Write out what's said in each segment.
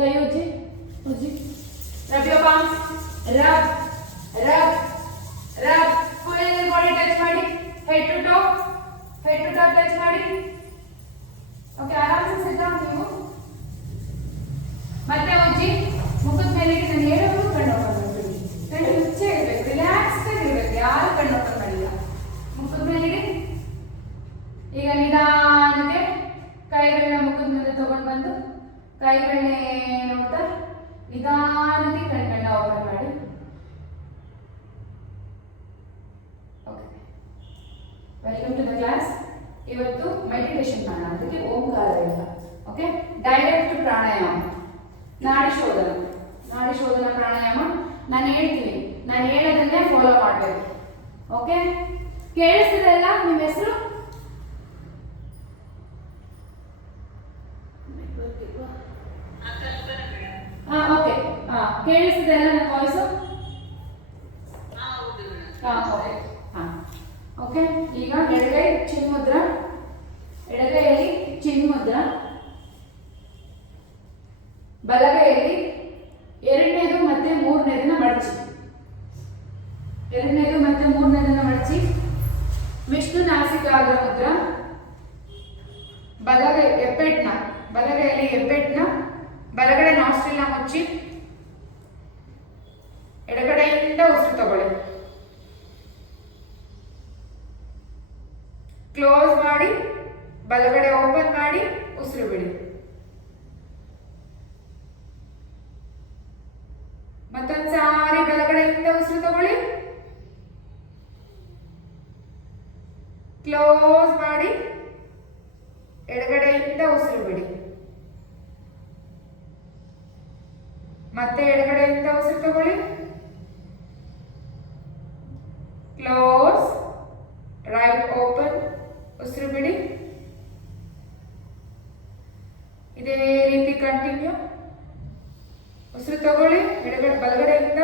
ಕೈ ಉಜ್ಜಿ ಉಜ್ಜಿ. Rub your palms. Rub rub rub. Full body touch ಮಾಡಿ. ಹೆಡ್ ಟು ಟೋ ಟಚ್ ಮಾಡಿ. ಓಕೆ, ಆರಾಮ್ಸೆ ಸಿದ್ಧ ನೀವು. ಮತ್ತೆ ಉಜ್ಜಿ. ಮುಖದ ಮೇಲೆ ನಾನು ಹೇಳೋದು ಕಣ್ಣು ಓಪನ್ ಮಾಡ್ತೀನಿ. ಕಣ್ಣು ಮುಚ್ಚೆ ಇರಬೇಕು, ರಿಲ್ಯಾಕ್ಸ್ ಆಗಿರ್ಬೇಕು, ಯಾರು ಕಣ್ಣು ಓಪನ್ ಮಾಡಿಲ್ಲ. ಮುಖದ ಮೇಲಿಗೆ. ಈಗ ನಿಧಾನಕ್ಕೆ ಕೈಗಳನ್ನ ಮುಖದ ಮೇಲೆ ತಗೊಂಡು ಬಂದು ಕೈಗಳನ್ನೇ ನೋಡ್ತಾ ನಿಧಾನಕ್ಕೆ ಕಣ್ಗಳನ್ನ ಓಪನ್ ಮಾಡಿ. Okay, welcome to the class. ಇವತ್ತು ಮೆಡಿಟೇಷನ್ ಮಾಡೋಣ, ಅದಕ್ಕೆ ಓಂಕಾರ ಇಲ್ಲ. ಓಕೆ, ಡೈರೆಕ್ಟ್ ಪ್ರಾಣಾಯಾಮ, ನಾಡಿ ಶೋಧನ ಪ್ರಾಣಾಯಾಮ. ನಾನು ಹೇಳ್ತೀನಿ, ನಾನು ಹೇಳೋದನ್ನೇ ಫಾಲೋ ಮಾಡಬೇಕು. ಓಕೆ, ಕೇಳಿಸ್ತಿದೆ ಅಲ್ಲ? ನಿಮ್ಮ ಹೆಸರು? ಓಕೆ, ಕೇಳಿಸ್ತಿದೆ ಅಲ್ಲ ನನ್ನ ವಾಯ್ಸು? Okay, okay. ಈಗ ಎಡಗೈ ಚಿನ್ಮುದ್ರ, ಎಡಗೈಯಲ್ಲಿ ಚಿನ್ಮುದ್ರ, ಬಲಗೈಯಲ್ಲಿ ಎರಡನೇದು ಮತ್ತೆ ಮೂರನೇದನ್ನ ಮಡಚಿ. ಎರಡನೇದು ಮತ್ತೆ ಮೂರನೇದನ್ನ ಮಡಚಿ. ವಿಷ್ಣು ನಾಸಿಕಾಗ್ರ ಮುದ್ರ. ಬಲಗೈಯಲ್ಲಿ ಹೆಬ್ಬೆಟ್ನ ಬಲಗಡೆ ನಾಸ್ಟ್ರಿಲ್ನ ಮುಚ್ಚಿ ಎಡಗಡೆಯಿಂದ ಉಸಿರು ತಗೊಳ್ಳಿ. ಕ್ಲೋಸ್ ಮಾಡಿ ಬಲಗಡೆ ಓಪನ್ ಮಾಡಿ ಉಸಿರು ಬಿಡಿ. ಮತ್ತೊಂದ್ಸಾರಿ ಬಲಗಡೆಯಿಂದ ಉಸಿರು ತಗೊಳ್ಳಿ. ಕ್ಲೋಸ್ ಮಾಡಿ ಎಡಗಡೆಯಿಂದ ಉಸಿರು ಬಿಡಿ. ಮತ್ತೆ ಎಡಗಡೆಯಿಂದ ಉಸಿರು ತಗೊಳ್ಳಿ. ಕ್ಲೋಸ್, ರೈಟ್ ಓಪನ್, ಉಸಿರು ಬಿಡಿ. ಇದೇ ರೀತಿ ಕಂಟಿನ್ಯೂ. ಉಸಿರು ತಗೊಳ್ಳಿ ಬಲಗಡೆಯಿಂದ.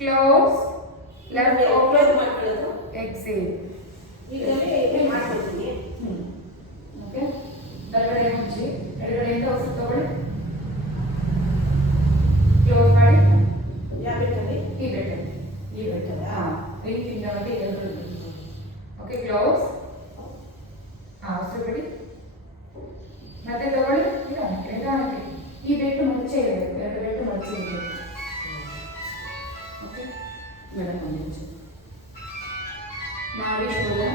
Close, left open, exhale. Okay, ಬಲಗಡೆ ಮುಚ್ಚಿ ಎಡಗಡೆಯಿಂದ ಉಸಿರು ತಗೊಳ್ಳಿ. ಕ್ಲೋಸ್ ಮಾಡಿ. ಈ ಬೆಟ್ಟಲ್ಲಿ ರೀತಿಯಿಂದಾಗಿ ಎರಡು. Okay, close. ಉಸಿರು ಬಿಡಿ. ಮತ್ತೆ ತಗೊಳ್ಳಿ ನಿಧಾನಕ್ಕೆ. ಈ ಬೆಟ್ಟು ಮುಚ್ಚೆ ಇರಬೇಕು, ಎರಡು ಬೆಟ್ಟು ಮುಚ್ಚೆ ಇರಬೇಕು. ಓಕೆ, ನಾಡಿ ಶೋಧನ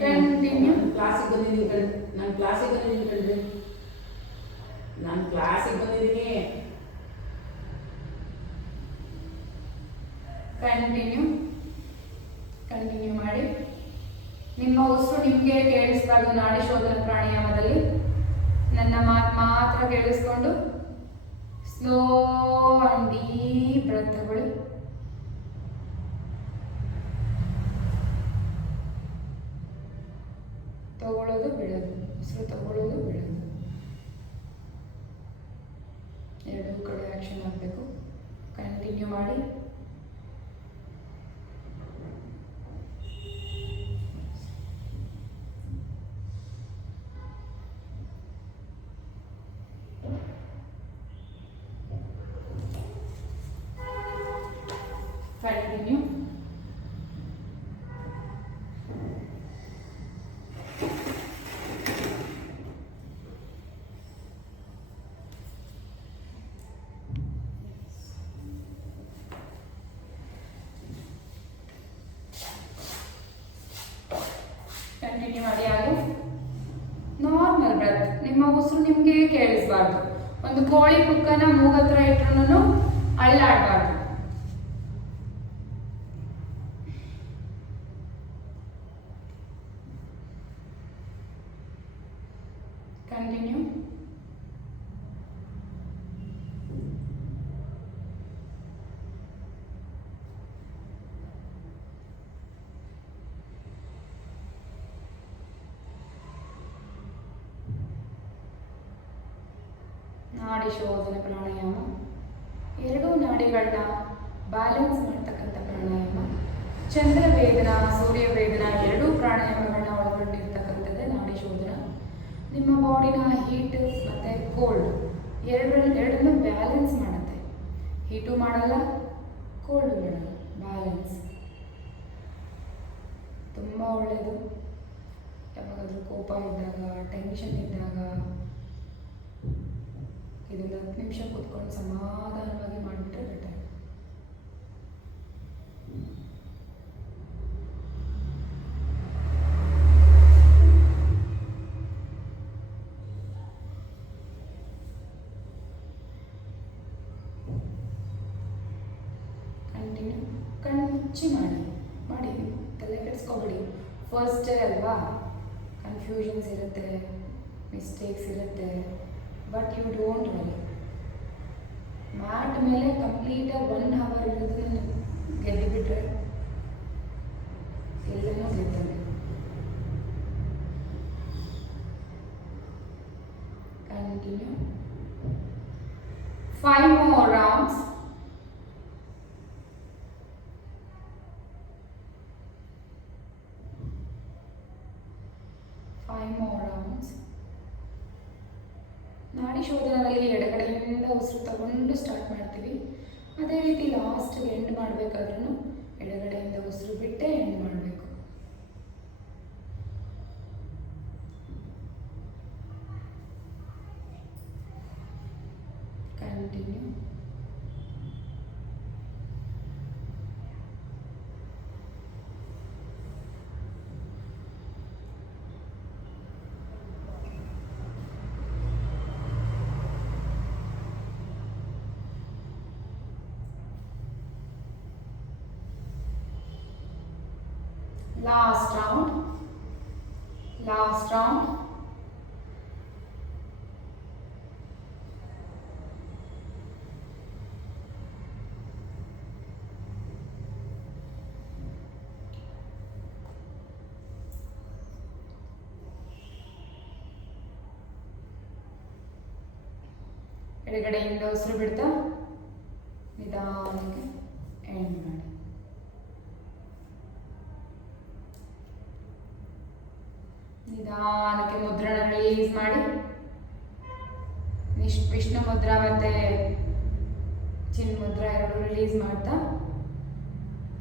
ಕಂಟಿನ್ಯೂ. ಕ್ಲಾಸಿಗೆ ಬಂದಿದ್ದೀನಿ ಕಂಟಿನ್ಯೂ ಮಾಡಿ. ನಿಮ್ಮ ಉಸಿರು ನಿಮಗೆ ಕೇಳಿಸ್ಬಾರ್ದು. ನಾಡಿ ಶೋಧನ ಪ್ರಾಣಾಯಾಮದಲ್ಲಿ ನನ್ನ ಮಾತು ಮಾತ್ರ ಕೇಳಿಸ್ಕೊಂಡು ಸ್ಲೋ ಅಂಡ್ ಡೀಪ್ ಬ್ರೆತ್ ತಗೊಳ್ಳಿ. ತಗೊಳ್ಳೋದು ಬಿಡೋದು, ಉಸಿರು ತಗೊಳ್ಳೋದು ಬಿಡೋದು, ಎರಡೂ ಕಡೆ ಆಕ್ಷನ್ ಆಗಬೇಕು. ಕಂಟಿನ್ಯೂ ಮಾಡಿ. ಕಂಟಿನ್ಯೂ. ಕಂಟಿನ್ಯೂ ಮಾಡಿ. ಹಾಗೆ ನಾರ್ಮಲ್ ಬ್ರೆತ್. ನಿಮ್ಮ ಉಸಿರು ನಿಮಗೆ ಕೇಳಿಸ್ಬಾರ್ದು. ಒಂದು ಕೋಳಿ ಪುಕ್ಕನ ಮೂಗತ್ರ ಇಟ್ರು ಅಳ್ಳಾಡಬಾರ್ದು. ಕಂಟಿನ್ಯೂ. ನಾಡಿ ಶೋಧನ ಪ್ರಾಣಾಯಾಮ. ಎರಡೂ ನಾಡಿಗಳನ್ನ ಬ್ಯಾಲೆನ್ಸ್ ಮಾಡ್ತಕ್ಕಂಥ ಪ್ರಾಣಾಯಾಮ. ಚಂದ್ರ ವೇದನ, ಸೂರ್ಯ ವೇದನ ಎರಡೂ ಪ್ರಾಣಾಯಾಮಗಳನ್ನ ಒಳಗೊಂಡಿರ್ತಕ್ಕಂಥದ್ದೇ ನಾಡಿ ಶೋಧನ. ನಿಮ್ಮ ಬಾಡಿನ ಹೀಟ್ ಮತ್ತು ಕೋಲ್ಡ್ ಎರಡನ್ನೂ ಬ್ಯಾಲೆನ್ಸ್ ಮಾಡುತ್ತೆ. ಹೀಟು ಮಾಡಲ್ಲ, ಕೋಲ್ಡು ಮಾಡಲ್ಲ, ಬ್ಯಾಲೆನ್ಸ್ ತುಂಬ ಒಳ್ಳೆಯದು. ಯಾವಾಗಾದರೂ ಕೋಪ ಇದ್ದಾಗ, ಟೆನ್ಷನ್ ಇದ್ದಾಗ ಇದೊಂದು 10 ನಿಮಿಷ ಕೂತ್ಕೊಂಡು ಸಮಾಧಾನವಾಗಿ ಮಾಡಿಬಿಟ್ರೆ ಬೆಟರ್. ಕಂಟಿನ್ಯೂ ಕಣ್ಣು ಮುಚ್ಚಿ ಮಾಡಿ ತಲೆ ಕೆಡಿಸ್ಕೊಬೇಡಿ. ಫಸ್ಟ್ ಡೇ ಅಲ್ವಾ, ಕನ್ಫ್ಯೂಷನ್ಸ್ ಇರುತ್ತೆ, ಮಿಸ್ಟೇಕ್ಸ್ ಇರುತ್ತೆ, but you don't worry. Mat ಮೇಲೆ ಕಂಪ್ಲೀಟಾಗಿ 1 hour ಇರೋದನ್ನ ಗೆದ್ದು ಬಿಟ್ರೆ ಎಲ್ಲನೂ ಗೆದ್ದಂಗೆ. Continue 5 more rounds. ನಾಡಿ ಶೋಧನದಲ್ಲಿ ಎಡಗಡೆಯಿಂದ ಉಸಿರು ತಗೊಂಡು ಸ್ಟಾರ್ಟ್ ಮಾಡ್ತೀವಿ. ಅದೇ ರೀತಿ ಲಾಸ್ಟ್ಗೆ ಎಂಡ್ ಮಾಡಬೇಕಾದ್ರೂ ಎಡಗಡೆಯಿಂದ ಉಸಿರು ಬಿಟ್ಟೇ ಎಂಡ್ ಮಾಡಬೇಕು. ಕಂಟಿನ್ಯೂ. Last round. ಎಡಗಡೆಯಿಂದ ಉಸಿರು ಬಿಡ್ತಾ ನಿಧಾನಕ್ಕೆ ಎಂಡ್ ಮಾಡಿ. ನಿಧಾನಕ್ಕೆ ಮುದ್ರಣ ರಿಲೀಸ್ ಮಾಡಿ. ವಿಷ್ಣು ಮುದ್ರಾ ಮತ್ತೆ ಚಿನ್ ಮುದ್ರಾ ಎರಡು ರಿಲೀಸ್ ಮಾಡ್ತಾ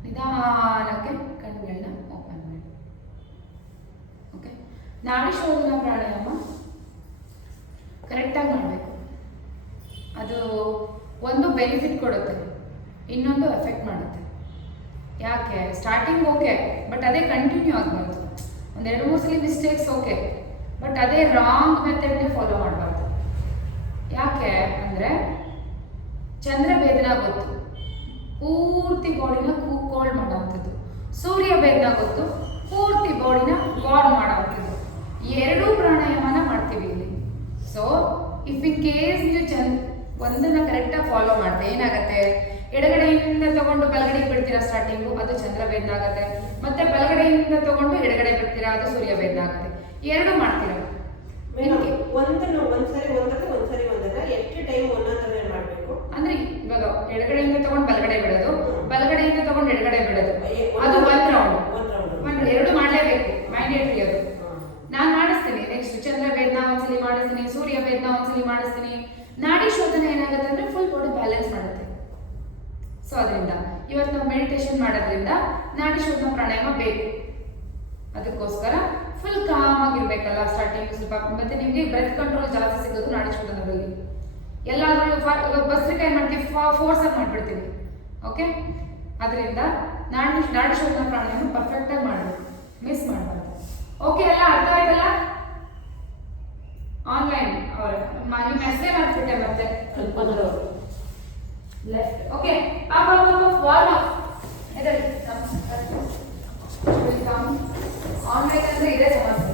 ನಿಧಾನಕ್ಕೆ ಕಣ್ಣುಗಳನ್ನ ಓಪನ್ ಮಾಡಿ. ಓಕೆ, ನಾಡಿ ಶೋಧನಾ ಪ್ರಾಣಾಯಾಮ ಕರೆಕ್ಟಾಗಿ ಮಾಡಬೇಕು. ಅದು ಒಂದು ಬೆನಿಫಿಟ್ ಕೊಡುತ್ತೆ, ಇನ್ನೊಂದು ಎಫೆಕ್ಟ್ ಮಾಡುತ್ತೆ. ಯಾಕೆ ಸ್ಟಾರ್ಟಿಂಗ್ ಓಕೆ, ಬಟ್ ಅದೇ ಕಂಟಿನ್ಯೂ ಆಗಬಾರ್ದು. 1-2-3 ಸಲ ಮಿಸ್ಟೇಕ್ಸ್ ಓಕೆ, ಬಟ್ ಅದೇ ರಾಂಗ್ ಮೆಥಡ್ನೇ ಫಾಲೋ ಮಾಡಬಾರ್ದು. ಯಾಕೆ ಅಂದರೆ ಚಂದ್ರಭೇದನ ಗೊತ್ತು, ಪೂರ್ತಿ ಬಾಡಿನ ಕೋಲ್ಡ್ ಮಾಡೋವಂಥದ್ದು. ಸೂರ್ಯ ಭೇದನ ಗೊತ್ತು, ಪೂರ್ತಿ ಬಾಡಿನ ವಾರ್ಮ್ ಮಾಡೋವಂಥದ್ದು. ಎರಡೂ ಪ್ರಾಣಾಯಾಮನ ಮಾಡ್ತೀವಿ ಇಲ್ಲಿ. ಸೊ ಇಫ್ ಇನ್ ಕೇಸ್ ನೀವು ಒಂದನ್ನು ಕರೆಕ್ಟಾಗಿ ಫಾಲೋ ಮಾಡಿದೆ ಏನಾಗುತ್ತೆ, ಎಡಗಡೆಯಿಂದ ತಗೊಂಡು ಬಲಗಡೆಗೆ ಬಿಡ್ತೀರಾ ಸ್ಟಾರ್ಟಿಂಗು, ಅದು ಚಂದ್ರಭೇದನ ಆಗುತ್ತೆ. ಮತ್ತೆ ಬಲಗಡೆಯಿಂದ ತಗೊಂಡು ಎಡಗಡೆ ಬಿಡ್ತೀರಾ, ಅದು ಸೂರ್ಯಭೇದನ ಆಗುತ್ತೆ. ಎರಡು ಮಾಡ್ತೀರಾ. ಅಂದ್ರೆ ಇವಾಗ ಎಡಗಡೆಯಿಂದ ತಗೊಂಡು ಬಲಗಡೆ ಬಿಡೋದು, ಬಲಗಡೆಯಿಂದ ತಗೊಂಡು ಎಡಗಡೆ ಬಿಡೋದು, ಅದು 1 ರೌಂಡ್. ಎರಡು ಮಾಡಲೇಬೇಕು, ಮ್ಯಾಂಡೇಟರಿ ಅದು. ನಾನು ಮಾಡಿಸ್ತೀನಿ. ನೆಕ್ಸ್ಟ್ ಚಂದ್ರಭೇದನ ಒಂದ್ಸಲಿ ಮಾಡಿಸ್ತೀನಿ, ಸೂರ್ಯಭೇದನ ಒಂದ್ಸಲಿ ಮಾಡಿಸ್ತೀನಿ. ನಾಡಿ ಶೋಧನೆ ಏನಾಗುತ್ತೆ ಅಂದ್ರೆ ಫುಲ್ ಬಾಡಿ ಬ್ಯಾಲೆನ್ಸ್ ಮಾಡುತ್ತೆ. ಸೊ ಅದರಿಂದ ಇವತ್ತು ನಾವು ಮೆಡಿಟೇಷನ್ ಮಾಡೋದ್ರಿಂದ ನಾಡಿ ಶೋಧನಾ ಪ್ರಾಣಾಯಾಮ ಬೇಕು. ಅದಕ್ಕೋಸ್ಕರ ಫುಲ್ ಕಾಮ್ ಆಗಿರ್ಬೇಕಲ್ಲ ಸ್ಟಾರ್ಟಿಂಗ್ ಸ್ವಲ್ಪ. ಮತ್ತೆ ನಿಮಗೆ ಬ್ರೆತ್ ಕಂಟ್ರೋಲ್ ಜಾಸ್ತಿ ಸಿಗೋದು ನಾಡಿ ಶೋಧನದಲ್ಲಿ. ಎಲ್ಲಾದ್ರೂ ಬಸ್ರಿಕಾಯಿ ಮಾಡ್ತೀವಿ, ಫೋರ್ಸ್ ಆಗಿ ಮಾಡ್ಬಿಡ್ತೀವಿ. ಓಕೆ, ಅದರಿಂದ ನಾಡಿ ಶೋಧನಾ ಪ್ರಾಣಾಯಾಮ ಪರ್ಫೆಕ್ಟ್ ಆಗಿ ಮಾಡಬೇಕು, ಮಿಸ್ ಮಾಡಬಾರ್ದು. ಓಕೆ, ಎಲ್ಲ ಅರ್ಥ ಆಯ್ತಲ್ಲ? ಆನ್ಲೈನ್ ನಿಮ್ಮ ಹೆಸರೇ ಮಾಡ್ಬಿಟ್ಟೆ ಮತ್ತೆ left. Okay, warm up. Online ಅಂದ್ರೆ ಇದೇ ಸಮಸ್ಯೆ.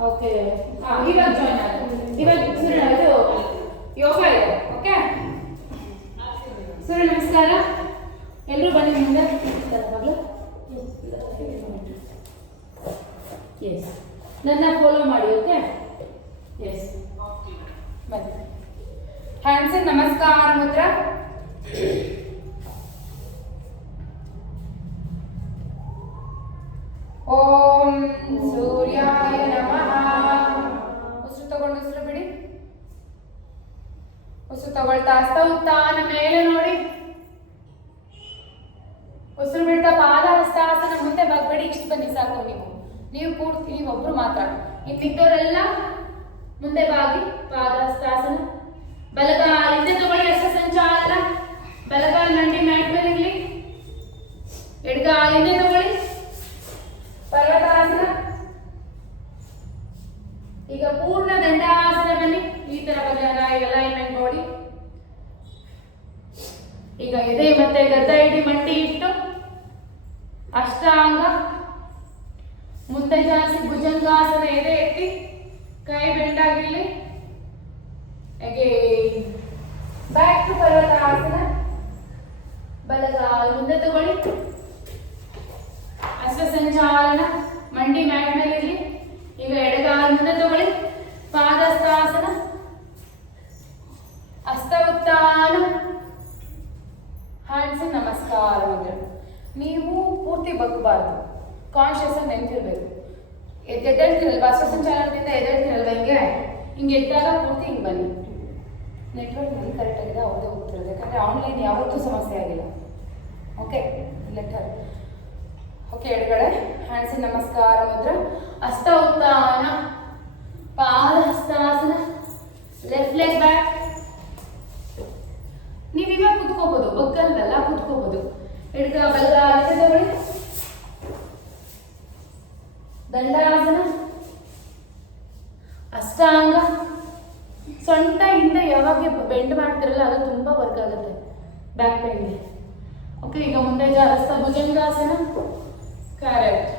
ಓಕೆ, ಇವಾಗ ಜಾಯ್ನ್ ಆಯ್ತು. ಇವಾಗ ಇದು ಯೋಗ ಇದೆ. ಓಕೆ, ಸೂರ್ಯ ನಮಸ್ಕಾರ. ಎಲ್ಲರೂ ಬನ್ನಿ ಮುಂದೆ. ಎಸ್, ನನ್ನ ಫಾಲೋ ಮಾಡಿ. ಓಕೆ, ಎಸ್, ಬನ್ನಿ. ಹ್ಯಾಂಡ್ಸ್ ನಮಸ್ಕಾರ ಮುದ್ರ. ಓಂ ಸೂರ್ಯಾಯ ನಮಃ. ಉಸಿರು ತಗೊಂಡು ಉಸಿರು ಬಿಡಿ. ಉಸಿರು ತಗೊಳ್ತಾ ಹಸ್ತ ಉತ್ಥಾನ ಮೇಲೆ ನೋಡಿ. ಉಸಿರು ಬಿಡ್ತಾ ಪಾದ ಹಸ್ತಾಸನ ಮುಂದೆ ಬಗ್ಬೇಡಿ. ಇಷ್ಟು ಬನ್ನಿ ಸಾಕು. ನೀವು ಪೂರ್ತಿ ನೀವೊಬ್ರು ಮಾತ್ರ. ಇನ್ನಿದ್ದವರೆಲ್ಲ ಮುಂದೆ ಬಾಗಿ ಪಾದ ಹಸ್ತಾಸನ. ಬಲಗಾಲ ಹಿಂದೆ ತಗೊಳ್ಳಿ. ಹಸ್ತ ಸಂಚಾಲನ. ಬಲಗಾಲ ಮಂಡಿ ಮ್ಯಾಟ್ ಮೇಲೆ ಇರಲಿ. ಎಡಗಾಲ ಹಿಂದೆ ತಗೊಳ್ಳಿ. ಪರ್ವತಾಸನ. ಈಗ ಪೂರ್ಣ ದಂಡಾಸನ ಬನ್ನಿ. ಈ ತರ ಅಲೈನ್ಮೆಂಟ್ ನೋಡಿ. ಈಗ ಎದೆ ಮತ್ತೆ ಗದ್ದ ಇಡಿ ಮಂಡಿ ಇಟ್ಟು ಅಷ್ಟಾಂಗ ಮುಂದೆ ಜಾಸ್ತಿ ಭುಜಂಗಾಸನ. ಎದೆ ಎತ್ತಿ ಕೈ ಬೆಂಡಾಗಿರ್ಲಿ. Again back to ಪರ್ವತಾಸನ. ಬಲಗಾಲ ಮುಂದೆ ತಗೊಳ್ಳಿ. ಹಸ್ತ ಸಂಚಾಲನ. ಮಂಡಿ ಮ್ಯಾಟ್ ಮೇಲೆ ಇರಲಿ. ಈಗ ಎಡಗಾಲ ಮುಂದೆ ತಗೊಳ್ಳಿ. ಪಾದಸ್ಥಾಸನ. ಹಸ್ತ ಉತ್ಥಾನ. ಹ್ಯಾಂಡ್ಸ್ ನಮಸ್ಕಾರ ಮುದ್ರೆ. ನೀವು ಪೂರ್ತಿ ಬಗ್ಗಬಾರ್ದು. ಕಾನ್ಶಿಯಸ್ ಆಗಿ ನೆನಪಿರ್ಬೇಕು. ಎದ್ದೇಳ್ತಿರಲ್ವಾ, ಹಸ್ತ ಸಂಚಾಲನದಿಂದ ಎದ್ದೇಳ್ತಿರಲ್ವಾ, ಹಿಂಗೆ ಎದ್ದಾಗ ಪೂರ್ತಿ ಹಿಂಗೆ ಬನ್ನಿ. ನೆಟ್ವರ್ಕ್ ನನಗೆ ಕರೆಕ್ಟ್ ಆಗಿದೆ, ಅವ್ರದ್ದೇ ಹೋಗ್ತಿರೋದು. ಯಾಕಂದರೆ ಆನ್ಲೈನ್ ಯಾವತ್ತೂ ಸಮಸ್ಯೆ ಆಗಿಲ್ಲ. Okay, letter. ಓಕೆ, ಎಡಗಡೆ ಹ್ಯಾಂಡ್ಸ್ ನಮಸ್ಕಾರ ಮುದ್ರ. ಹಸ್ತ ಉತ್ಥಾನ. ಪಾದ ಹಸ್ತಾಸನ. Left leg back. ನೀವು ಇವಾಗ ಕುತ್ಕೋಬಹುದು, ಬಗ್ಗಲ್ವಲ್ಲ, ಕುತ್ಕೋಬಹುದು. ಬಲಗಾಲ ತಗೊಳ್ಳಿ. ದಂಡಾಸನ. ಅಷ್ಟಾಂಗ. ಸೊಂಟ ಹಿಂದೆ ಯಾವಾಗ ಬೆಂಡ್ ಮಾಡ್ತಿರಲ್ಲ ಅದು ತುಂಬ ವರ್ಕ್ ಆಗುತ್ತೆ ಬ್ಯಾಕ್ ಪೇನ್ಗೆ. ಓಕೆ, ಈಗ ಮುಂದೆ ಹಸ್ತ ಭುಜಂಗಾಸನ. ಕರೆಕ್ಟ್.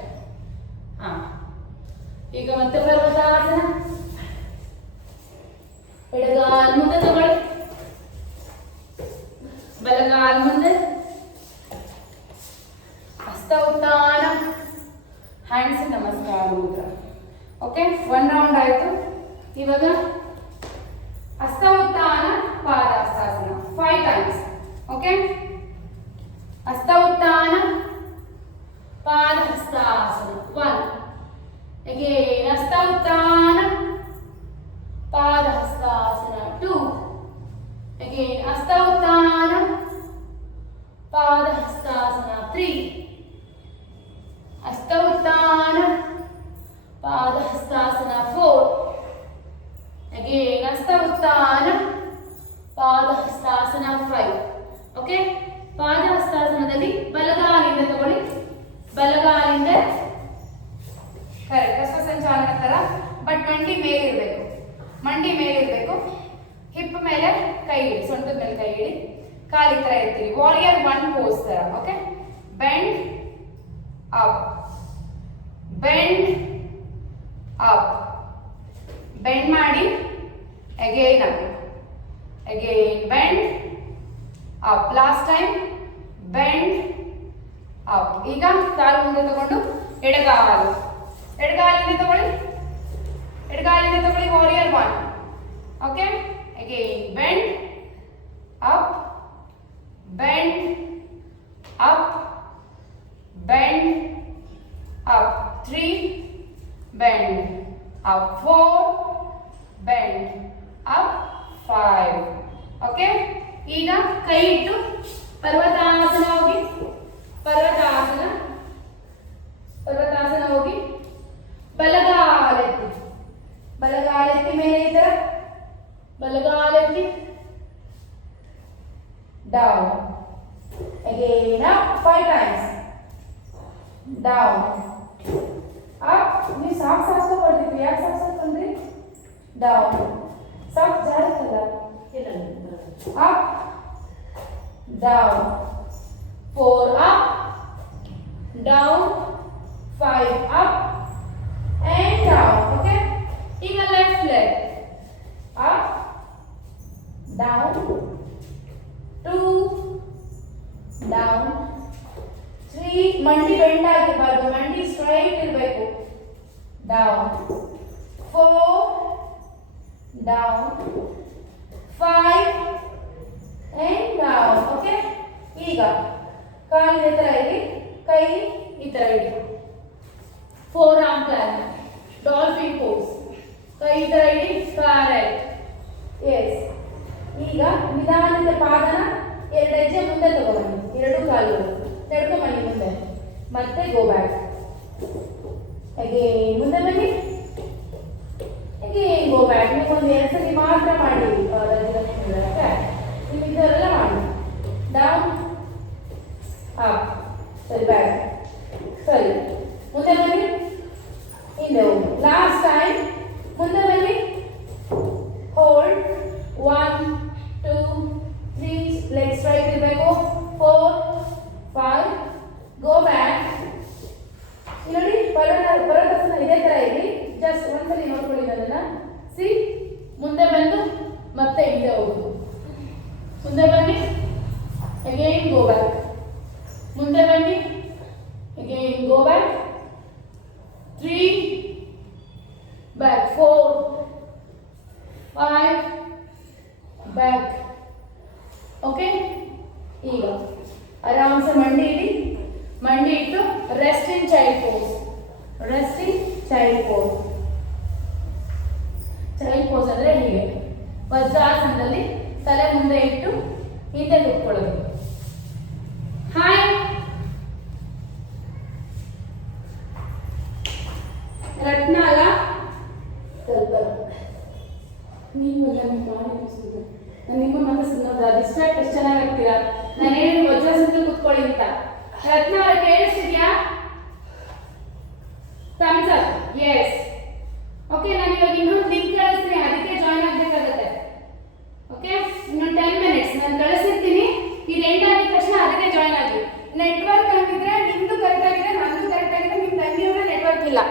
ಈಗ ಮತ್ತೆ ಪರ್ವತಾಸನ. ಎಡಗಾಲ ಮುಂದೆ ತಗೊಳ್ಳಿ. ಬಲಗಾಲ ಮುಂದೆ. ಹಸ್ತ ಉತ್ಥಾನ. ಹ್ಯಾಂಡ್ಸ್ ನಮಸ್ಕಾರ ಮುದ್ರ. ಓಕೆ, 1 ರೌಂಡ್ ಆಯಿತು. ಇವಾಗ ಹಸ್ತ ಉತ್ಥಾನ ಪಾದ ಹಸ್ತಾಸನ 5 ಟೈಮ್ಸ್. ಓಕೆ, ಹಸ್ತ ಉತ್ಥಾನ ಪಾದ ಹಸ್ತಾಸನ 1. ಅಗೇನ್ ಹಸ್ತ ಉತ್ಥಾನ ಪಾದ ಹಸ್ತಾಸನ 2. ಅಗೇನ್ ಹಸ್ತ ಉತ್ಥಾನ ಪಾದ ಹಸ್ತಾಸನ 3. ಹಸ್ತ ಉತ್ಥಾನ ಪಾದ ಹಸ್ತಾಸನ 4. ಅಗೇನ್ ಹಸ್ತ ಉತ್ಥಾನ ಪಾದ ಹಸ್ತಾಸನ 5. ಓಕೆ, ಪಾದ ಹಸ್ತಾಸನದಲ್ಲಿ ಬಲಗಾಲಿಂದ ತಗೊಳ್ಳಿ. ಬಲಗಾಲಿಂದ ಕರೆಕ್ಟ್ ಹಸ್ತ ಸಂಚಾಲನ ತರ, ಬಟ್ ಮಂಡಿ ಮೇಲಿರಬೇಕು. ಮಂಡಿ ಮೇಲಿರಬೇಕು. ಹಿಪ್ ಮೇಲೆ ಕೈ ಇಡಿ, ಸೊಂಟದ ಮೇಲೆ ಕೈ ಇಡಿ. ಕಾಲಿ ತರ ಇರ್ತೀರಿ. ವಾರಿಯರ್ 1 ಪೋಸ್ ತರ. Okay, bend up, bend up, bend ಮಾಡಿ. Again up, again bend up. Last time bend up. ಈಗ ಕಾಲು ಮುಂದೆ ತಗೊಂಡು ಎಡಗಾಲು. ಎಡಗಾಲಿಂದ ತಗೊಳ್ಳಿ. ಎಡಗಾಲಿಂದ ತಗೊಳ್ಳಿ. Warrior 1. Okay, again bend up, bend up, bend up. 3, bend up. 4, bend up. 5. Okay, ಈಗ ಕೈ ಇಟ್ಟು ಪರ್ವತಾಸನ ಹೋಗಿ. ಪರ್ವತಾಸನ. ಪರ್ವತಾಸನ ಹೋಗಿ. ಬಲಗಾಲ ಎತ್ತಿ. ಬಲಗಾಲ ಎತ್ತಿ ಮೇಲೆ ಈ ತರ. ಬಲಗಾಲ ಎತ್ತಿ. Down. Again up 5 times. Down up. ನೀವು ಸಾಕ್ಸ್ ಹಾಕ್ಸ್ಕೊಬಾರ್ದಿತ್ತು. ಯಾಕೆ ಸಾಕ್ಸ್ ಹಾಕೊಂಡ್ರಿ? ಡೌನ್. ಸಾಕ್ಸ್ ಜಾರುತ್ತಲ್ಲ. Up, down. 4 up, down. 5 up and down. Okay. ಈಗ left leg up down 2 down 3 ಮಂಡಿ ಬೆಂಡ್ ಆಗಿರಬಾರ್ದು ಮಂಡಿ ಸ್ಟ್ರೈಟ್ ಇರಬೇಕು down 4 down 5 and down okay ಈಗ ಕಾಲು ಈ ತರ ಇಡಿ ಕೈ ಈ ತರ ಇಡಿ forearm plank dolphin pose ಕೈ ಈ ತರ ಇಡಿ ಕರೆಕ್ಟ್ ಎಸ್ ಈಗ ನಿಧಾನದ ಪಾದನ ಎರಡು ಹೆಜ್ಜೆ ಮುಂದೆ ತಗೊಬನ್ನಿ ಎರಡು ಕಾಲುಗಳು ನಡ್ಕೊಂಬನ್ನಿ ಮುಂದೆ ಮತ್ತೆ ಗೋ ಬ್ಯಾಕ್ ಅಗೇನ್ ಮುಂದೆ ಬನ್ನಿ ಅಗೇನ್ ಗೋ ಬ್ಯಾಕ್ ನೀವು ಒಂದು ಎರಡು ಸಲ ಮಾತ್ರ ಮಾಡಿ ನಿಮ್ಮಿದ್ದವರೆಲ್ಲ ಮಾಡಿ ಡೌನ್ ಅಪ್ ಸರಿ ಬ್ಯಾಕ್ ಸರಿ ಮುಂದೆ ಬನ್ನಿ ಹಿಂದೆ ಹೋಗಿ ಲಾಸ್ಟ್ ಟೈಮ್ ಮುಂದೆ ಬನ್ನಿ ಹೋಲ್ಡ್ 1 2 3 ಲೆಗ್ ಸ್ಟ್ರೈಟ್ ಇರಬೇಕು 4 5 ಗೋ ಬ್ಯಾಕ್ ನೋಡಿ ಪರದಾಸನ ಇದೇ ತರ ಇದೆ ಜಸ್ಟ್ ಒಂದ್ಸಲಿ ನೋಡ್ಕೊಳ್ಳಿ ಅದನ್ನ ಸಿ ಮುಂದೆ ಬಂದು ಮತ್ತೆ ಹಿಂದೆ ಹೋಗುದು ಮುಂದೆ ಬನ್ನಿ ಅಗೇನ್ ಗೋ ಬ್ಯಾಕ್ ಮುಂದೆ ಬನ್ನಿ again go back 3 back 4 5 back okay ಈಗ ಆರಾಮ್ಸೆ ಮಂಡಿ ಇಡಿ ಮಂಡಿ ಇಟ್ಟು rest in child pose rest in child pose child pose ಅಂದ್ರೆ ಹೀಗೆ ವಜ್ರಾಸನದಲ್ಲಿ ತಲೆ ಮುಂದೆ ಇಟ್ಟು ಹಿಂದೆ ಕೂತ್ಕೊಳ್ಳೋದು ಹಾಯ್ ರತ್ನಾಲ ಕಲ್ಪನ ನೀವೆಲ್ಲ ನಾನು ನಿಮ್ಮ ಮನಸ್ಸನ್ನು ಡಿಸ್ಟ್ರಾಕ್ಟ್ ಎಷ್ಟು ಚೆನ್ನಾಗಿರ್ತೀರಾ ನಾನು ಏನು ವಜ್ರಾಸನದಲ್ಲಿ ಕೂತ್ಕೊಳ್ಳಿ ಅಂತ ರತ್ನಾಲ ಕೇಳಿಸ್ತಿದ್ಯಾ ಥಮ್ಸ್ ಅಪ್ ಎಸ್ ಓಕೆ ನಾನು ಇವಾಗ ಇನ್ನೊಂದು ಲಿಂಕ್ ಕಳಿಸ್ತೀನಿ ಅದಕ್ಕೆ ಜಾಯ್ನ್ ಆಗಬೇಕಾಗುತ್ತೆ ಓಕೆ ಇನ್ನೊಂದು 10 ಮಿನಿಟ್ಸ್ ನಾನು ಕಳಿಸಿರ್ತೀನಿ ಇದು ಎಂಡ್ ಆಗಿದ ತಕ್ಷಣ ಅದಕ್ಕೆ ಜಾಯ್ನ್ ಆಗಿ ನೆಟ್ವರ್ಕ್ ಆಗಿದ್ರೆ ನಿಮ್ದು ಕರೆಕ್ಟ್ ಆಗಿದೆ ನಂದು ಕರೆಕ್ಟ್ ಆಗಿದೆ ನಿಮ್ಮ ತಂಗಿಯವ್ರ ನೆಟ್ವರ್ಕ್ ಇಲ್ಲ